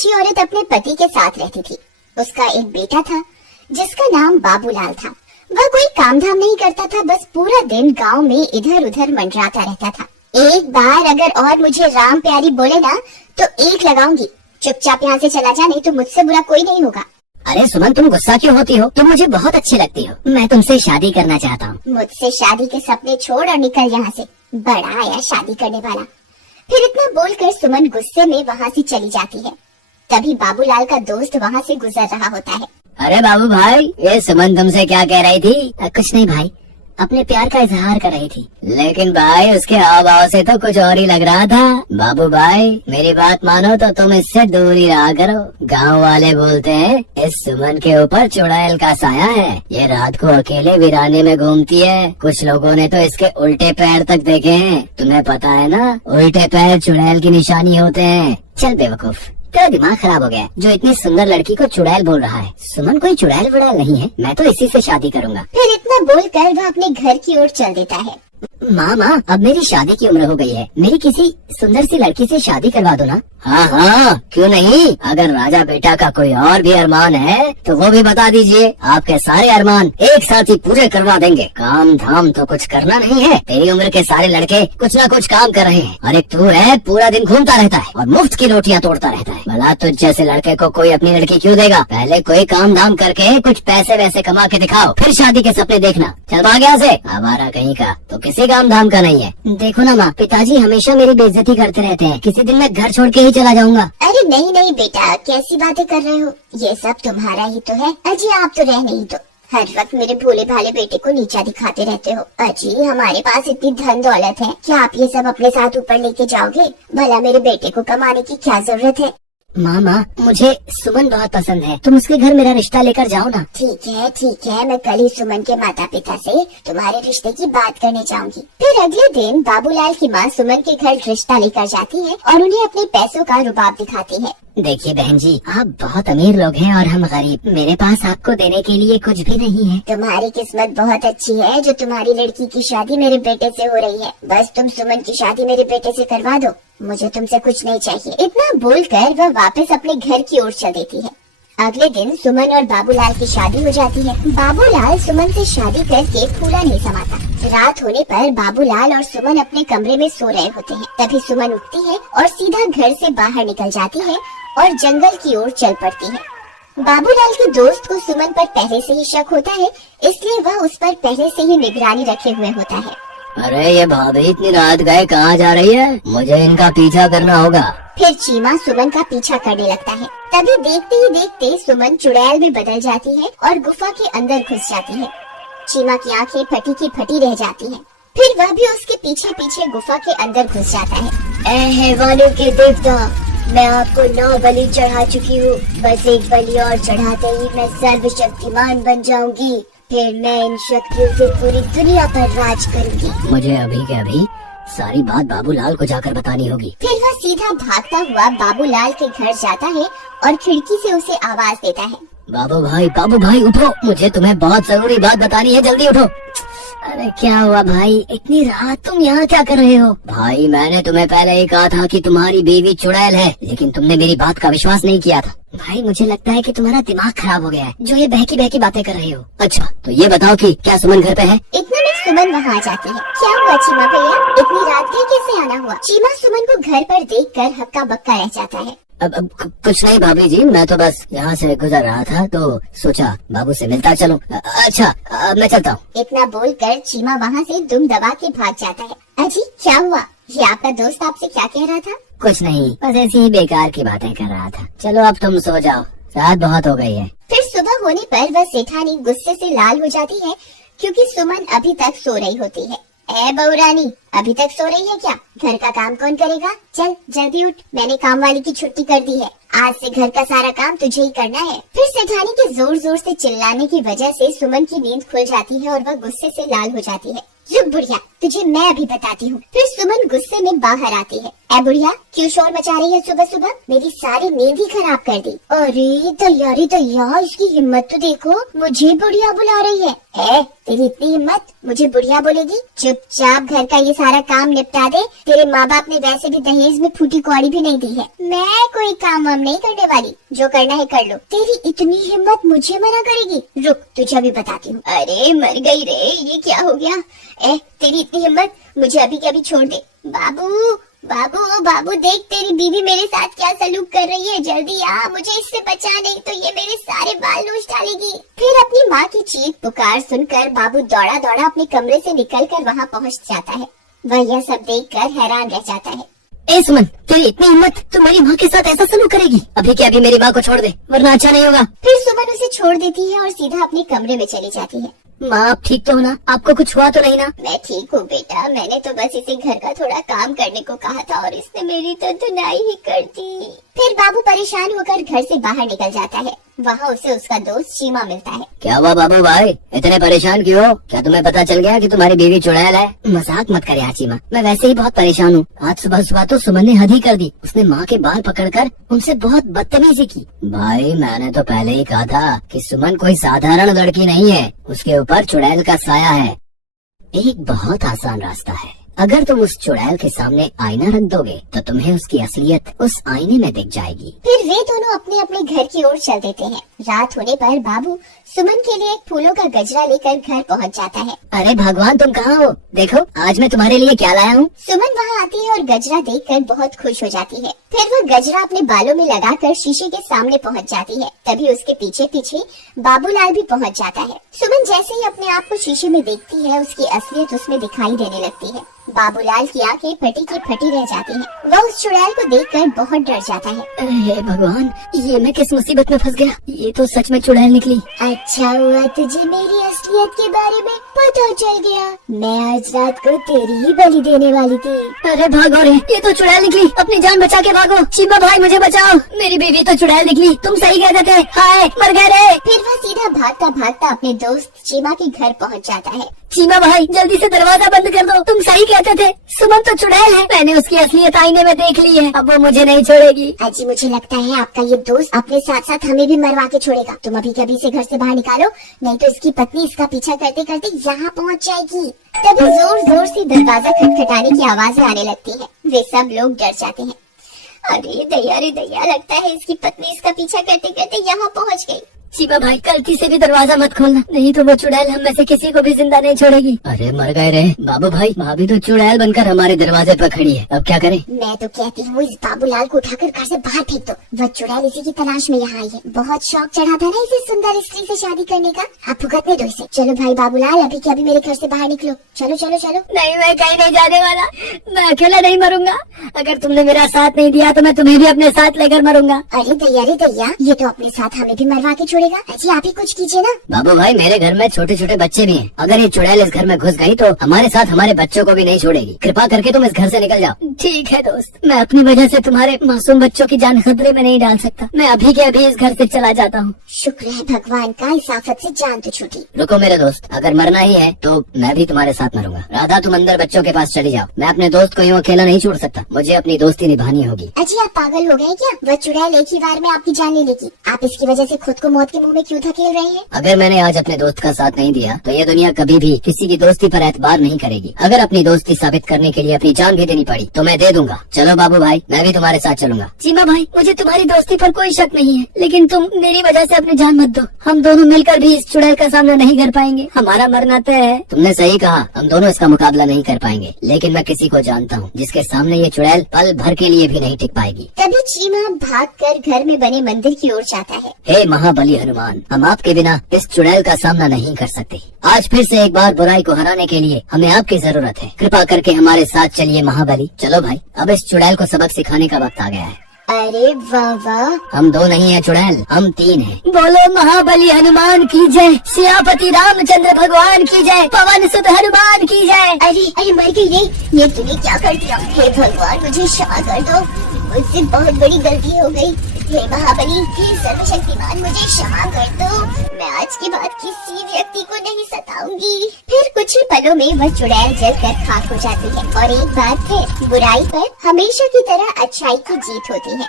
लालची औरत अपने पति के साथ रहती थी। उसका एक बेटा था जिसका नाम बाबूलाल था। वह कोई काम धाम नहीं करता था, बस पूरा दिन गांव में इधर उधर मंडराता रहता था। एक बार अगर और मुझे राम प्यारी बोले ना तो एक लगाऊंगी। चुपचाप यहाँ से चला जा, नहीं तो मुझसे बुरा कोई नहीं होगा। अरे सुमन, तुम गुस्सा क्यों होती हो? तुम मुझे बहुत अच्छी लगती हो। मैं तुमसे शादी करना चाहता हूँ। मुझसे शादी के सपने छोड़ और निकल यहाँ से। बड़ा आया शादी करने वाला। फिर इतना बोलकर सुमन गुस्से में वहाँ से चली जाती है। तभी बाबूलाल का दोस्त वहाँ से गुजर रहा होता है। अरे बाबू भाई, ये सुमन तुमसे क्या कह रही थी? कुछ नहीं भाई, अपने प्यार का इजहार कर रही थी। लेकिन भाई उसके हाव भाव से तो कुछ और ही लग रहा था। बाबू भाई मेरी बात मानो तो तुम इससे दूर ही रहा करो। गांव वाले बोलते हैं इस सुमन के ऊपर चुड़ैल का साया है। ये रात को अकेले वीराने में घूमती है। कुछ लोगों ने तो इसके उल्टे पैर तक देखे हैं। तुम्हें पता है ना, उल्टे पैर चुड़ैल की निशानी होते हैं। चल बेवकूफ, तेरा दिमाग खराब हो गया। जो इतनी सुंदर लड़की को चुड़ैल बोल रहा है। सुमन कोई चुड़ैल वुड़ैल नहीं है। मैं तो इसी से शादी करूंगा। फिर इतना बोलकर वह अपने घर की ओर चल देता है। माँ, अब मेरी शादी की उम्र हो गई है। मेरी किसी सुंदर सी लड़की से शादी करवा दो ना। हाँ, क्यों नहीं। अगर राजा बेटा का कोई और भी अरमान है तो वो भी बता दीजिए। आपके सारे अरमान एक साथ ही पूरे करवा देंगे। काम धाम तो कुछ करना नहीं है। तेरी उम्र के सारे लड़के कुछ ना कुछ काम कर रहे हैं और एक तू है पूरा दिन घूमता रहता है और मुफ्त की रोटियां तोड़ता रहता है। भला तुझ जैसे लड़के को कोई अपनी लड़की क्यों देगा? पहले कोई काम धाम करके कुछ पैसे वैसे कमा के दिखाओ, फिर शादी के सपने देखना। चल भाग यहाँ से। हमारा कहीं का तो किसी काम धाम का नहीं है। देखो ना माँ, पिताजी हमेशा मेरी बेइज्जती करते रहते हैं। किसी दिन मैं घर छोड़ के ही चला जाऊंगा। अरे नहीं नहीं बेटा, कैसी बातें कर रहे हो? ये सब तुम्हारा ही तो है। अजी आप तो रह नहीं, तो हर वक्त मेरे भोले भाले बेटे को नीचा दिखाते रहते हो। अजी हमारे पास इतनी धन दौलत है, क्या आप ये सब अपने साथ ऊपर लेके जाओगे? भला मेरे बेटे को कमाने की क्या जरूरत है? माँ, मुझे सुमन बहुत पसंद है। तुम उसके घर मेरा रिश्ता लेकर जाओ ना। ठीक है, मैं कल ही सुमन के माता पिता से तुम्हारे रिश्ते की बात करने जाऊंगी। फिर अगले दिन बाबूलाल की माँ सुमन के घर रिश्ता लेकर जाती है और उन्हें अपने पैसों का रुबाब दिखाती है। देखिए बहन जी, आप बहुत अमीर लोग हैं और हम गरीब। मेरे पास आपको देने के लिए कुछ भी नहीं है। तुम्हारी किस्मत बहुत अच्छी है जो तुम्हारी लड़की की शादी मेरे बेटे से हो रही है। बस तुम सुमन की शादी मेरे बेटे से करवा दो, मुझे तुमसे कुछ नहीं चाहिए। इतना बोलकर वह वापस अपने घर की ओर चल देती है। अगले दिन सुमन और बाबूलाल की शादी हो जाती है। बाबूलाल सुमन से शादी करके फूला नहीं समाता। रात होने पर बाबूलाल और सुमन अपने कमरे में सो रहे होते हैं। तभी सुमन उठती है और सीधा घर से बाहर निकल जाती है और जंगल की ओर चल पड़ती है। बाबूलाल के दोस्त को सुमन पर पहले से ही शक होता है, इसलिए वह उस पर पहले से ही निगरानी रखे हुए होता है। अरे ये भाभी इतनी रात गए कहाँ जा रही है? मुझे इनका पीछा करना होगा। फिर चीमा सुमन का पीछा करने लगता है। तभी देखते ही देखते सुमन चुड़ैल में बदल जाती है और गुफा के अंदर घुस जाती है। चीमा की आंखें फटी की फटी रह जाती हैं। फिर वह भी उसके पीछे पीछे गुफा के अंदर घुस जाता है। ऐ हैवानों के देवता, मैं आपको 9 बलि चढ़ा चुकी हूँ। बस एक बलि और चढ़ाते ही मैं सर्वशक्तिमान बन जाऊंगी। फिर मैं इन शक्तियों से पूरी दुनिया पर राज करूंगी। मुझे अभी के अभी सारी बात बाबूलाल को जाकर बतानी होगी। फिर वह सीधा भागता हुआ बाबूलाल के घर जाता है और खिड़की से उसे आवाज देता है। बाबू भाई उठो, मुझे तुम्हें बहुत जरूरी बात बतानी है, जल्दी उठो। अरे क्या हुआ भाई, इतनी रात तुम यहाँ क्या कर रहे हो? भाई मैंने तुम्हें पहले ही कहा था कि तुम्हारी बीवी चुड़ैल है, लेकिन तुमने मेरी बात का विश्वास नहीं किया था। भाई मुझे लगता है कि तुम्हारा दिमाग खराब हो गया है, जो ये बहकी बहकी बातें कर रहे हो। अच्छा तो ये बताओ कि क्या सुमन घर पे है? इतने में सुमन वहाँ आ जाती है। क्या हुआ चीमा भैया, इतनी रात के कैसे आना हुआ? चीमा सुमन को घर पर देखकर हक्का बक्का रह जाता है। अब कुछ नहीं भाभी जी, मैं तो बस यहाँ से गुजर रहा था तो सोचा बाबू से मिलता चलूं। अच्छा मैं चलता हूँ। इतना बोलकर चीमा वहाँ से दुम दबा के भाग जाता है। अजी क्या हुआ, ये आपका दोस्त आपसे क्या कह रहा था? कुछ नहीं, बस ऐसी ही बेकार की बातें कर रहा था। चलो अब तुम सो जाओ, रात बहुत हो गई है। फिर सुबह होने पर वह सेठानी गुस्से से लाल हो जाती है क्योंकि सुमन अभी तक सो रही होती है। ए बहुरानी, अभी तक सो रही है क्या? घर का काम कौन करेगा? चल जल्दी उठ, मैंने काम वाली की छुट्टी कर दी है। आज से घर का सारा काम तुझे ही करना है। फिर सेठानी के जोर जोर से चिल्लाने की वजह से सुमन की नींद खुल जाती है और वह गुस्से से लाल हो जाती है। रुक बुढ़िया, तुझे मैं अभी बताती हूँ। फिर सुमन गुस्से में बाहर आती है। ए बुढ़िया, क्यों शोर मचा रही है सुबह सुबह? मेरी सारी नींद ही खराब कर दी। अरे दैया, इसकी हिम्मत तो देखो, मुझे बुढ़िया बुला रही है। ए तेरी इतनी हिम्मत, मुझे बुढ़िया बोलेगी? चुपचाप घर का ये सारा काम निपटा दे। तेरे माँ बाप ने वैसे भी दहेज में फूटी कौड़ी भी नहीं दी है। मैं कोई काम वाम काम नहीं करने वाली, जो करना है कर लो। तेरी इतनी हिम्मत मुझे मना करेगी? रुक, तुझे अभी बताती हूँ। अरे मर गई रे, ये क्या हो गया? तेरी इतनी हिम्मत, मुझे अभी के अभी छोड़ दे। बाबू बाबू बाबू, देख तेरी बीवी मेरे साथ क्या सलूक कर रही है, जल्दी आ, मुझे इससे बचा, नहीं तो ये मेरे सारे बाल नोच डालेगी। फिर अपनी माँ की चीख पुकार सुनकर बाबू दौड़ा दौड़ा अपने कमरे से निकलकर वहाँ पहुँच जाता है। वह यह सब देखकर हैरान रह जाता है। ए सुमन, तेरी इतनी हिम्मत, तू मेरी माँ के साथ ऐसा सलूक करेगी? अभी के अभी मेरी माँ को छोड़ दे, वरना अच्छा नहीं होगा। फिर सुमन उसे छोड़ देती है और सीधा अपने कमरे में चली जाती है। माँ आप ठीक तो हो ना? आपको कुछ हुआ तो नहीं ना? मैं ठीक हूँ बेटा, मैंने तो बस इसे घर का थोड़ा काम करने को कहा था और इसने मेरी तो धुनाई ही कर दी। फिर बाबू परेशान होकर घर से बाहर निकल जाता है। वहाँ उसे उसका दोस्त चीमा मिलता है। क्या हुआ बाबू भाई, इतने परेशान क्यों? क्या तुम्हें पता चल गया कि तुम्हारी बीवी चुड़ैल है? मजाक मत कर यार चीमा, मैं वैसे ही बहुत परेशान हूँ। आज सुबह सुबह तो सुमन ने हद ही कर दी। उसने माँ के बाल पकड़कर उनसे बहुत बदतमीजी की। भाई मैंने तो पहले ही कहा था कि सुमन कोई साधारण लड़की नहीं है, उसके ऊपर चुड़ैल का साया है। एक बहुत आसान रास्ता है, अगर तुम उस चुड़ैल के सामने आईना रख दोगे तो तुम्हें उसकी असलियत उस आईने में दिख जाएगी। फिर वे दोनों अपने अपने घर की ओर चल देते हैं। रात होने पर बाबू सुमन के लिए एक फूलों का गजरा लेकर घर पहुंच जाता है। अरे भगवान तुम कहाँ हो? देखो आज मैं तुम्हारे लिए क्या लाया हूँ। सुमन वहाँ आती है और गजरा देखकर बहुत खुश हो जाती है। फिर वह गजरा अपने बालों में लगाकर शीशे के सामने पहुँच जाती है। तभी उसके पीछे पीछे बाबूलाल भी पहुँच जाता है। सुमन जैसे ही अपने आप को शीशे में देखती है, उसकी असलियत उसमें दिखाई देने लगती है। बाबूलाल की आंखें फटी की फटी रह जाती हैं। वह उस चुड़ैल को देखकर बहुत डर जाता है। हे भगवान, ये मैं किस मुसीबत में फंस गया? ये तो सच में चुड़ैल निकली। अच्छा हुआ तुझे मेरी असलियत के बारे में पता चल गया। मैं आज रात को तेरी ही बलि देने वाली थी। अरे भागो रे, ये तो चुड़ैल निकली, अपनी जान बचा के भागो। चीमा भाई मुझे बचाओ, मेरी बीवी तो चुड़ैल निकली, तुम सही कहते थे। हाय मर गए रे। फिर वह सीधा भागता भागता अपने दोस्त चीमा के घर पहुंच जाता है। चीमा भाई जल्दी से दरवाजा बंद कर दो, तुम सही कहते थे, सुमन तो चुड़ैल है। मैंने उसकी असलियत आईने में देख ली है, अब वो मुझे नहीं छोड़ेगी। अजी मुझे लगता है आपका ये दोस्त अपने साथ साथ हमें भी मरवा के छोड़ेगा। तुम अभी कभी से घर से बाहर निकालो, नहीं तो इसकी पत्नी इसका पीछा करते करते यहाँ पहुँच जाएगी। तभी जोर जोर से दरवाजा खटखटाने की आवाजें आने लगती है। वे सब लोग डर जाते हैं। अरे दया रे दया, लगता है इसकी पत्नी इसका पीछा करते करते यहाँ पहुँच गई। चीमा भाई गलती से भी दरवाजा मत खोलना, नहीं तो वो चुड़ैल हम में से किसी को भी जिंदा नहीं छोड़ेगी। अरे मर गए रे बाबू भाई, भाभी तो चुड़ैल बनकर हमारे दरवाजे पर खड़ी है, अब क्या करें? मैं तो कहती हूँ इस बाबूलाल को उठाकर घर से बाहर फेंक दो। वह चुड़ैल इसी की तलाश में यहाँ आई है। बहुत शौक चढ़ा था ना इसे सुंदर स्त्री से शादी करने का, अब भुगतने दो इसे। चलो भाई बाबूलाल, अभी के अभी मेरे घर से बाहर निकलो। चलो चलो चलो। नहीं मैं कहीं नहीं जाने वाला, मैं अकेला नहीं मरूंगा। अगर तुमने मेरा साथ नहीं दिया तो मैं तुम्हें भी अपने साथ लेकर मरूंगा। अरे दैया, ये तो अपने साथ हमें भी मरवा के छोड़ेगा। अजी आप ही कुछ कीजिए ना। बाबू भाई मेरे घर में छोटे छोटे बच्चे भी हैं, अगर ये चुड़ैल इस घर में घुस गई तो हमारे साथ हमारे बच्चों को भी नहीं छोड़ेगी। कृपा करके तुम इस घर से निकल जाओ। ठीक है दोस्त, मैं अपनी वजह से तुम्हारे मासूम बच्चों की जान खतरे में नहीं डाल सकता, मैं अभी के अभी इस घर से चला जाता हूँ। शुक्र है भगवान का, इस आफत से जान तो छूटी। रुको मेरे दोस्त, अगर मरना ही है तो मैं भी तुम्हारे साथ मरूंगा। राधा तुम अंदर बच्चों के पास चली जाओ, मैं अपने दोस्त को यूँ अकेला नहीं छोड़ सकता, मुझे अपनी दोस्ती निभानी होगी। अजी आप पागल हो गए क्या? वह चुड़ैल एक ही बार में आपकी जान ले लेगी। आप इसकी वजह से खुद को मौत के मुंह में क्यों धकेल रहे हैं? अगर मैंने आज अपने दोस्त का साथ नहीं दिया तो ये दुनिया कभी भी किसी की दोस्ती पर एतबार नहीं करेगी। अगर अपनी दोस्ती साबित करने के लिए अपनी जान भी देनी पड़ी तो मैं दे दूंगा। चलो बाबू भाई, मैं भी तुम्हारे साथ चलूंगा। चीमा भाई मुझे तुम्हारी दोस्ती पर कोई शक नहीं है, लेकिन तुम मेरी वजह से अपनी जान मत दो। हम दोनों मिलकर भी इस चुड़ैल का सामना नहीं कर पाएंगे, हमारा मरना तय है। तुमने सही कहा, हम दोनों इसका मुकाबला नहीं कर पाएंगे, लेकिन मैं किसी को जानता हूँ जिसके सामने ये चुड़ैल पल भर के लिए भी नहीं टिक पाएगी। तभी चीमा भागकर घर में बने मंदिर की ओर जाता है। हे महाबली हनुमान, हम आपके बिना इस चुड़ैल का सामना नहीं कर सकते। आज फिर से एक बार बुराई को हराने के लिए हमें आपकी जरूरत है, कृपा करके हमारे साथ चलिए महाबली। चलो भाई, अब इस चुड़ैल को सबक सिखाने का वक्त आ गया है। अरे वाह वाह, हम दो नहीं है चुड़ैल, हम तीन हैं। बोलो महाबली हनुमान की जय, सियापति रामचंद्र भगवान की जय, पवन सुत हनुमान की जय। अरे मर गई ये तुमने क्या कर दिया? हे भगवान मुझे क्षमा कर दो, मुझसे बहुत बड़ी गलती हो गई। हे महाबली, हे सर्वशक्तिमान, मुझे क्षमा कर दो। मैं आज के बाद किसी व्यक्ति को नहीं सताऊंगी। फिर कुछ ही पलों में वह चुड़ैल जलकर खाक हो जाती है और एक बात है, बुराई पर हमेशा की तरह अच्छाई की जीत होती है।